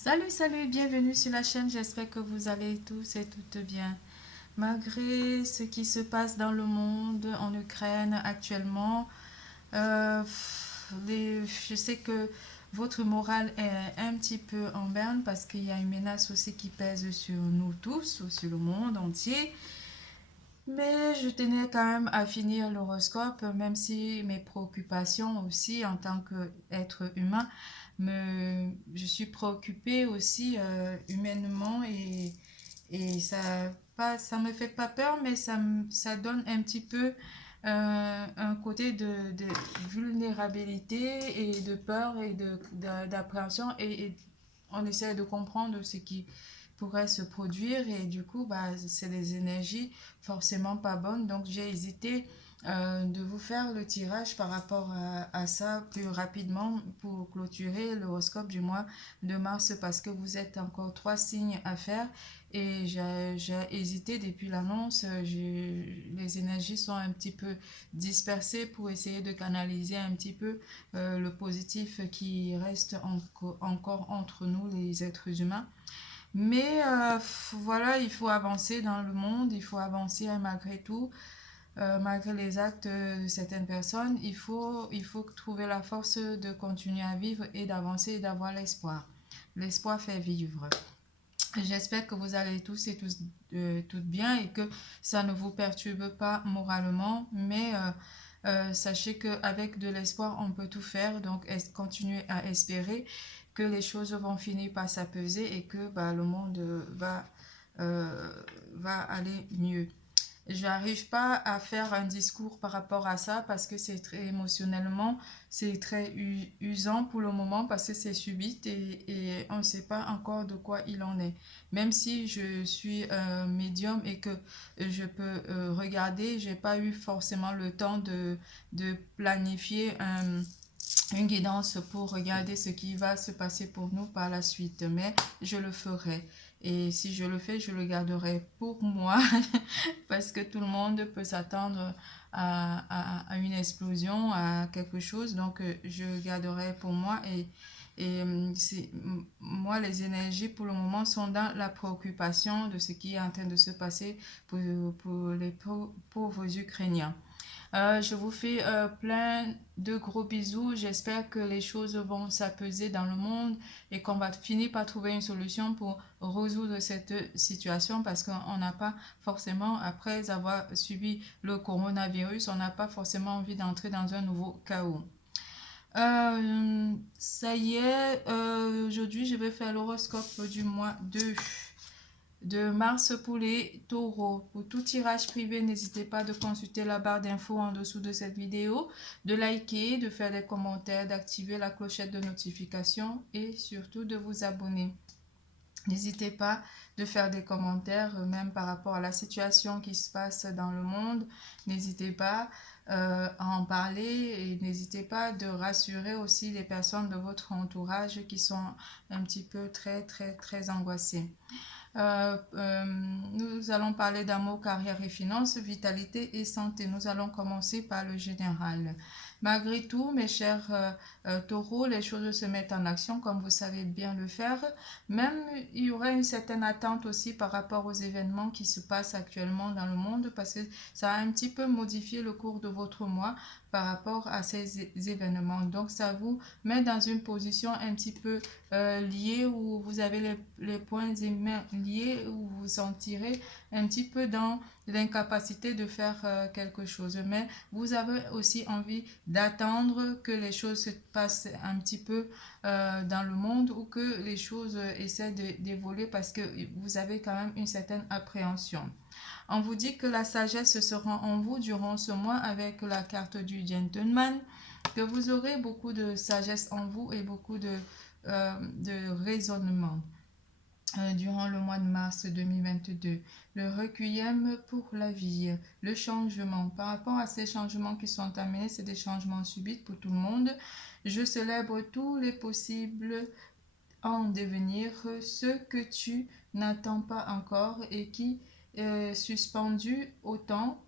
Salut, bienvenue sur la chaîne. J'espère que vous allez tous et toutes bien. Malgré ce qui se passe dans le monde, en Ukraine actuellement, euh, je sais que votre morale est un petit peu en berne parce qu'il y a une menace aussi qui pèse sur nous tous ou sur le monde entier. Mais je tenais quand même à finir l'horoscope, même si mes préoccupations aussi en tant qu'être humain, je suis préoccupée aussi humainement et ça me fait pas peur, mais ça donne un petit peu un côté de vulnérabilité et de peur et d'appréhension et on essaie de comprendre ce qui pourrait se produire et du coup bah, c'est des énergies forcément pas bonnes, donc j'ai hésité de vous faire le tirage par rapport à ça plus rapidement pour clôturer l'horoscope du mois de mars parce que vous êtes encore trois signes à faire et j'ai hésité depuis l'annonce. Les énergies sont un petit peu dispersées pour essayer de canaliser un petit peu le positif qui reste encore entre nous les êtres humains. Mais voilà, il faut avancer dans le monde, il faut avancer malgré tout, malgré les actes de certaines personnes. Il faut trouver la force de continuer à vivre et d'avancer et d'avoir l'espoir. L'espoir fait vivre. J'espère que vous allez tous et toutes bien et que ça ne vous perturbe pas moralement, mais sachez qu'avec de l'espoir, on peut tout faire, donc continuez à espérer que les choses vont finir par s'apaiser et que bah, le monde euh, va aller mieux. J'arrive pas à faire un discours par rapport à ça parce que c'est très émotionnellement, c'est très usant pour le moment parce que c'est subite et on ne sait pas encore de quoi il en est. Même si je suis médium et que je peux regarder, j'ai pas eu forcément le temps de planifier une guidance pour regarder ce qui va se passer pour nous par la suite, mais je le ferai. Et si je le fais, je le garderai pour moi parce que tout le monde peut s'attendre à une explosion, à quelque chose. Donc, je garderai pour moi moi, les énergies pour le moment sont dans la préoccupation de ce qui est en train de se passer pour les pauvres Ukrainiens. Je vous fais plein de gros bisous. J'espère que les choses vont s'apaiser dans le monde et qu'on va finir par trouver une solution pour résoudre cette situation parce qu'on n'a pas forcément, après avoir subi le coronavirus, on n'a pas forcément envie d'entrer dans un nouveau chaos. Ça y est, aujourd'hui je vais faire l'horoscope du mois de mars pour les taureaux. Pour tout tirage privé, n'hésitez pas de consulter la barre d'infos en dessous de cette vidéo, de liker, de faire des commentaires, d'activer la clochette de notification et surtout de vous abonner. N'hésitez pas de faire des commentaires, même par rapport à la situation qui se passe dans le monde. N'hésitez pas à en parler et n'hésitez pas de rassurer aussi les personnes de votre entourage qui sont un petit peu très angoissées. Nous allons parler d'amour, carrière et finances, vitalité et santé. Nous allons commencer par le général. Malgré tout, mes chers taureaux, les choses se mettent en action comme vous savez bien le faire. Même il y aurait une certaine attente aussi par rapport aux événements qui se passent actuellement dans le monde parce que ça a un petit peu modifié le cours de votre mois par rapport à ces événements. Donc ça vous met dans une position un petit peu liée où vous avez les points et mains liés, où vous vous sentirez un petit peu dans l'incapacité de faire quelque chose. Mais vous avez aussi envie d'attendre que les choses se passent un petit peu dans le monde ou que les choses essaient d'évoluer parce que vous avez quand même une certaine appréhension. On vous dit que la sagesse sera en vous durant ce mois avec la carte du gentleman, que vous aurez beaucoup de sagesse en vous et beaucoup de raisonnement durant le mois de mars 2022. Le requiem pour la vie, le changement. Par rapport à ces changements qui sont amenés, c'est des changements subits pour tout le monde. Je célèbre tous les possibles en devenir, ce que tu n'attends pas encore et qui est suspendu au temps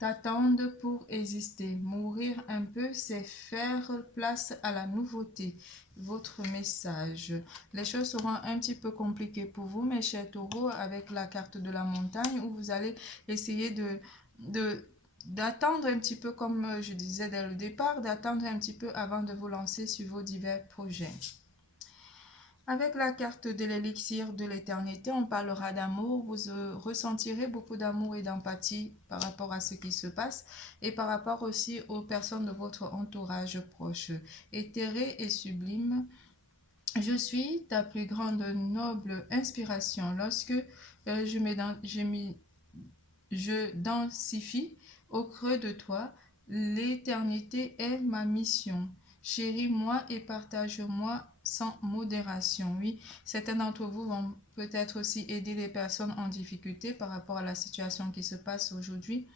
t'attendent pour exister. Mourir un peu, c'est faire place à la nouveauté. Votre message. Les choses seront un petit peu compliquées pour vous, mes chers taureaux, avec la carte de la montagne, où vous allez essayer d'attendre un petit peu, comme je disais dès le départ, d'attendre un petit peu avant de vous lancer sur vos divers projets. Avec la carte de l'élixir de l'éternité, on parlera d'amour. Vous ressentirez beaucoup d'amour et d'empathie par rapport à ce qui se passe et par rapport aussi aux personnes de votre entourage proche. Éthéré et sublime, je suis ta plus grande noble inspiration. Lorsque je densifie au creux de toi, l'éternité est ma mission. Chéris-moi et partage-moi sans modération. Oui, certains d'entre vous vont peut-être aussi aider les personnes en difficulté par rapport à la situation qui se passe aujourd'hui.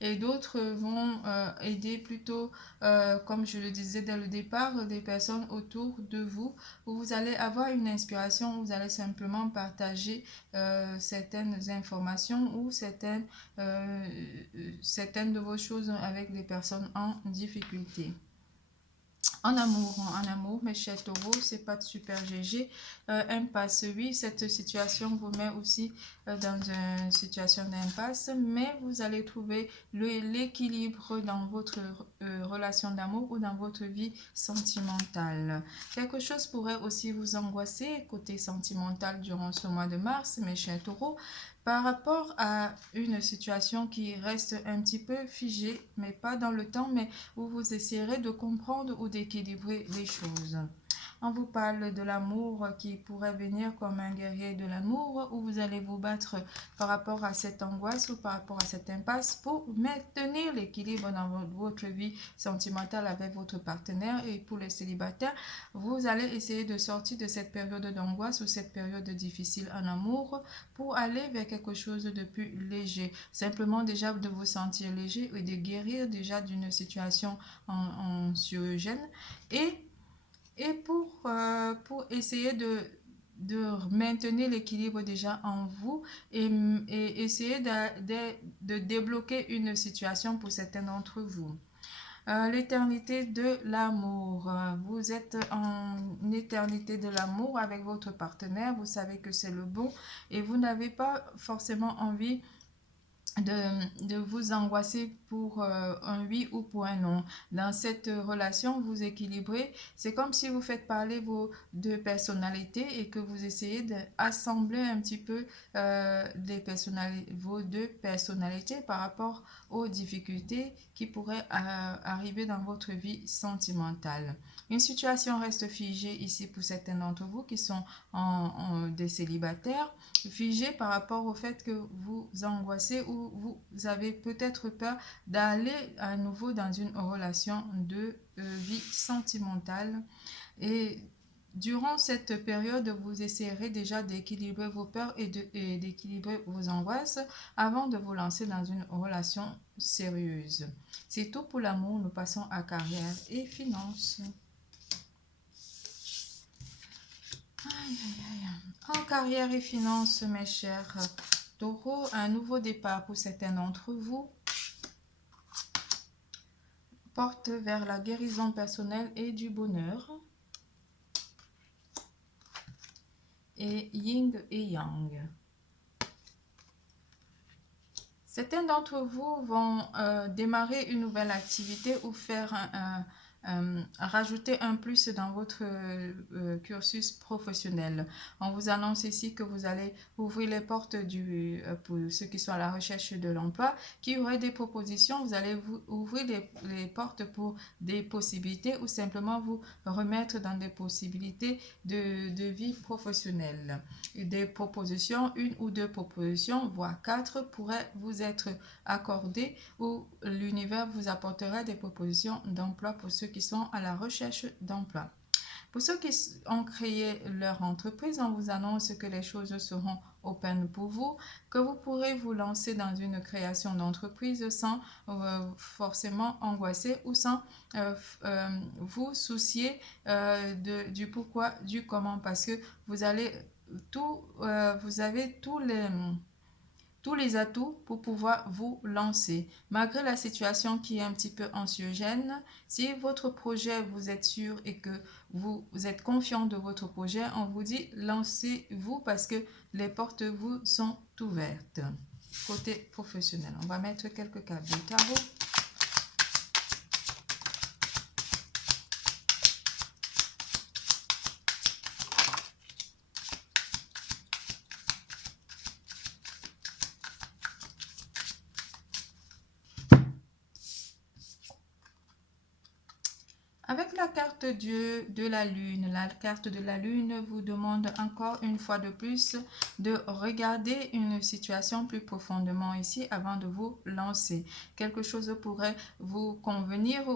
Et d'autres vont aider plutôt, comme je le disais dès le départ, des personnes autour de vous, où vous allez avoir une inspiration, où vous allez simplement partager certaines informations ou certaines de vos choses avec des personnes en difficulté. En amour, mes chers taureaux, c'est pas de super GG. Impasse, oui, cette situation vous met aussi dans une situation d'impasse, mais vous allez trouver l'équilibre dans votre relation d'amour ou dans votre vie sentimentale. Quelque chose pourrait aussi vous angoisser côté sentimental durant ce mois de mars, mes chers taureaux, par rapport à une situation qui reste un petit peu figée, mais pas dans le temps, mais où vous essayerez de comprendre ou d'équilibrer les choses. On vous parle de l'amour qui pourrait venir comme un guerrier de l'amour, où vous allez vous battre par rapport à cette angoisse ou par rapport à cette impasse pour maintenir l'équilibre dans votre vie sentimentale avec votre partenaire. Et pour les célibataires, vous allez essayer de sortir de cette période d'angoisse ou cette période difficile en amour pour aller vers quelque chose de plus léger. Simplement déjà de vous sentir léger et de guérir déjà d'une situation anxiogène. Et pour essayer de maintenir l'équilibre déjà en vous et essayer de débloquer une situation pour certains d'entre vous. L'éternité de l'amour. Vous êtes en éternité de l'amour avec votre partenaire. Vous savez que c'est le bon et vous n'avez pas forcément envie de vous angoisser pour un oui ou pour un non. Dans cette relation, vous équilibrez. C'est comme si vous faites parler vos deux personnalités et que vous essayez d'assembler un petit peu vos deux personnalités par rapport aux difficultés qui pourraient arriver dans votre vie sentimentale. Une situation reste figée ici pour certains d'entre vous qui sont des célibataires, figée par rapport au fait que vous angoissez ou vous avez peut-être peur d'aller à nouveau dans une relation de vie sentimentale. Et durant cette période, vous essayerez déjà d'équilibrer vos peurs et d'équilibrer vos angoisses avant de vous lancer dans une relation sérieuse. C'est tout pour l'amour. Nous passons à carrière et finances. En carrière et finances, mes chers taureaux, un nouveau départ pour certains d'entre vous porte vers la guérison personnelle et du bonheur. Et yin et yang. Certains d'entre vous vont démarrer une nouvelle activité ou faire rajouter un plus dans votre cursus professionnel. On vous annonce ici que vous allez ouvrir les portes pour ceux qui sont à la recherche de l'emploi, qui auraient des propositions. Vous allez ouvrir les portes pour des possibilités ou simplement vous remettre dans des possibilités de vie professionnelle. Des propositions, une ou deux propositions, voire 4 pourraient vous être accordées ou l'univers vous apportera des propositions d'emploi pour ceux qui sont à la recherche d'emploi. Pour ceux qui ont créé leur entreprise, on vous annonce que les choses seront open pour vous, que vous pourrez vous lancer dans une création d'entreprise sans forcément angoisser ou sans vous soucier du pourquoi, du comment, parce que vous avez tous tous les atouts pour pouvoir vous lancer. Malgré la situation qui est un petit peu anxiogène, si votre projet, vous êtes sûr et que vous êtes confiant de votre projet, on vous dit lancez-vous parce que les portes vous sont ouvertes. Côté professionnel, on va mettre quelques cartes de tarot. Avec la carte Dieu de la Lune vous demande encore une fois de plus de regarder une situation plus profondément ici avant de vous lancer. Quelque chose pourrait vous convenir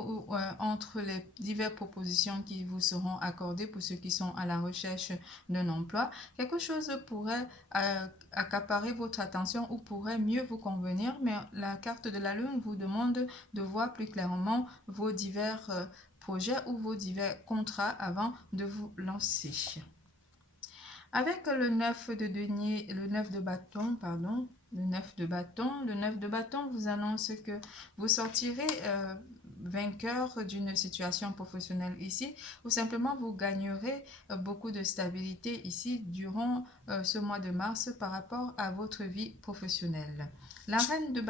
entre les diverses propositions qui vous seront accordées pour ceux qui sont à la recherche d'un emploi. Quelque chose pourrait accaparer votre attention ou pourrait mieux vous convenir, mais la carte de la Lune vous demande de voir plus clairement vos divers projets ou vos divers contrats avant de vous lancer. Avec le 9 de denier, le 9 de bâton, pardon, le 9 de bâton vous annonce que vous sortirez vainqueur d'une situation professionnelle ici, ou simplement vous gagnerez beaucoup de stabilité ici durant ce mois de mars par rapport à votre vie professionnelle. La reine de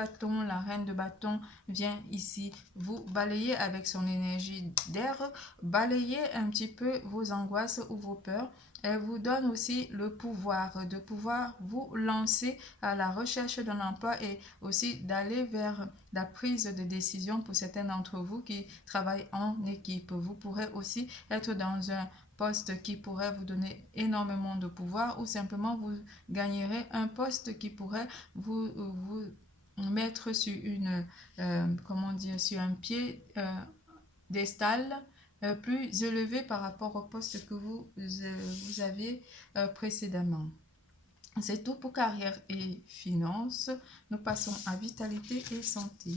bâton vient ici vous balayer avec son énergie d'air, balayer un petit peu vos angoisses ou vos peurs. Elle vous donne aussi le pouvoir de pouvoir vous lancer à la recherche d'un emploi et aussi d'aller vers la prise de décision pour certains d'entre vous qui travaillent en équipe. Vous pourrez aussi être dans un poste qui pourrait vous donner énormément de pouvoir ou simplement vous gagnerez un poste qui pourrait vous mettre sur une, sur un pied d'estal plus élevé par rapport au poste que vous aviez précédemment. C'est tout pour carrière et finances. Nous passons à vitalité et santé.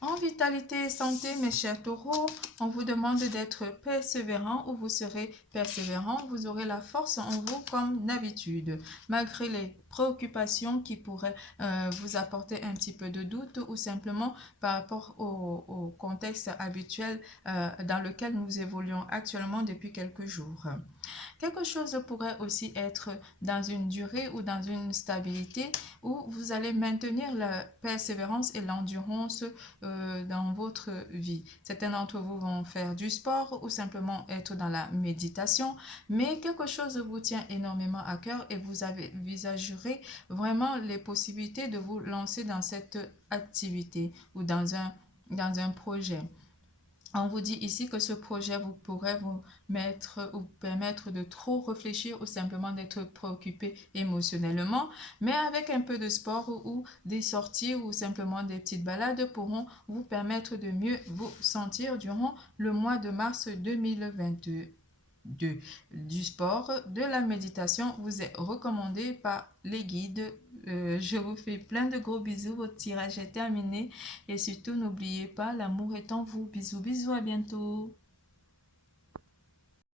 En vitalité et santé, mes chers taureaux, on vous demande d'être persévérant ou vous serez persévérant. Vous aurez la force en vous comme d'habitude. Malgré les préoccupations qui pourraient vous apporter un petit peu de doute ou simplement par rapport au contexte habituel dans lequel nous évoluons actuellement depuis quelques jours. Quelque chose pourrait aussi être dans une durée ou dans une stabilité où vous allez maintenir la persévérance et l'endurance dans votre vie. Certains d'entre vous vont faire du sport ou simplement être dans la méditation, mais quelque chose vous tient énormément à cœur et vous envisagerez vraiment les possibilités de vous lancer dans cette activité ou dans un projet. On vous dit ici que ce projet vous pourrait vous permettre de trop réfléchir ou simplement d'être préoccupé émotionnellement, mais avec un peu de sport ou des sorties ou simplement des petites balades pourront vous permettre de mieux vous sentir durant le mois de mars 2022. Du sport, de la méditation vous est recommandé par les guides. Je vous fais plein de gros bisous, votre tirage est terminé et surtout n'oubliez pas, l'amour est en vous. Bisous, bisous, à bientôt.